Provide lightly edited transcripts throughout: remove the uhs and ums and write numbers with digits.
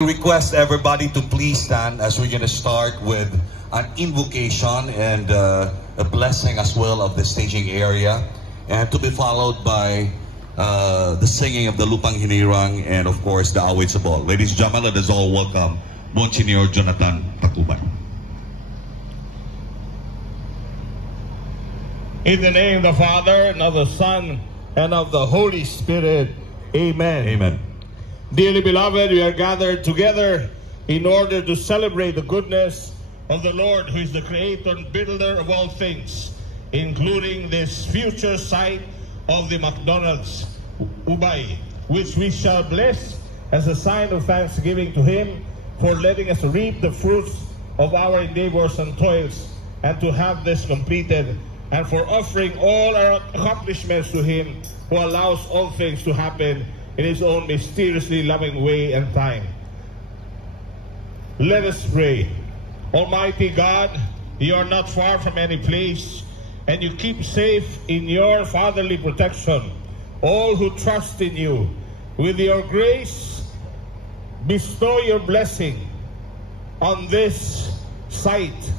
Request everybody to please stand as we're going to start with an invocation and a blessing as well of the staging area, and to be followed by the singing of the Lupang Hinirang and of course the Awit sa Ball. Ladies and gentlemen, let us all welcome Monsignor Jonathan Tacubay. In the name of the Father, and of the Son, and of the Holy Spirit. Amen. Amen. Dearly beloved, we are gathered together in order to celebrate the goodness of the Lord, who is the creator and builder of all things, including this future site of the McDonald's Ubay, which we shall bless as a sign of thanksgiving to Him for letting us reap the fruits of our endeavors and toils, and to have this completed, and for offering all our accomplishments to Him who allows all things to happen in His own mysteriously loving way and time. Let us pray. Almighty God, you are not far from any place, and you keep safe in your fatherly protection all who trust in you. With your grace, bestow your blessing on this site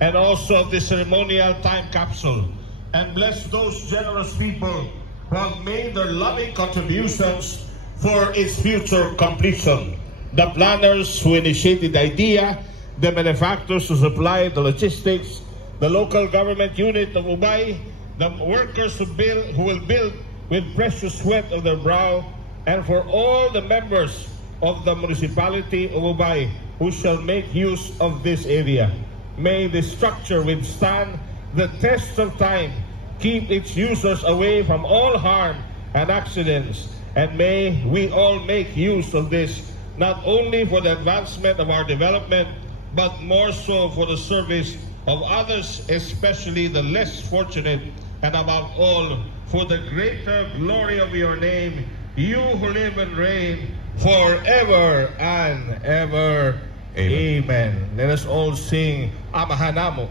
and also of the ceremonial time capsule, and bless those generous people who have made their loving contributions for its future completion. The planners who initiated the idea, the manufacturers who supplied the logistics, the local government unit of Ubay, the workers who will build with precious sweat of their brow, and for all the members of the municipality of Ubay who shall make use of this area. May this structure withstand the test of time, keep its users away from all harm and accidents, and may we all make use of this not only for the advancement of our development, but more so for the service of others, especially the less fortunate, and above all, for the greater glory of your name, you who live and reign forever and ever. Amen. Let us all sing Amahan Namo.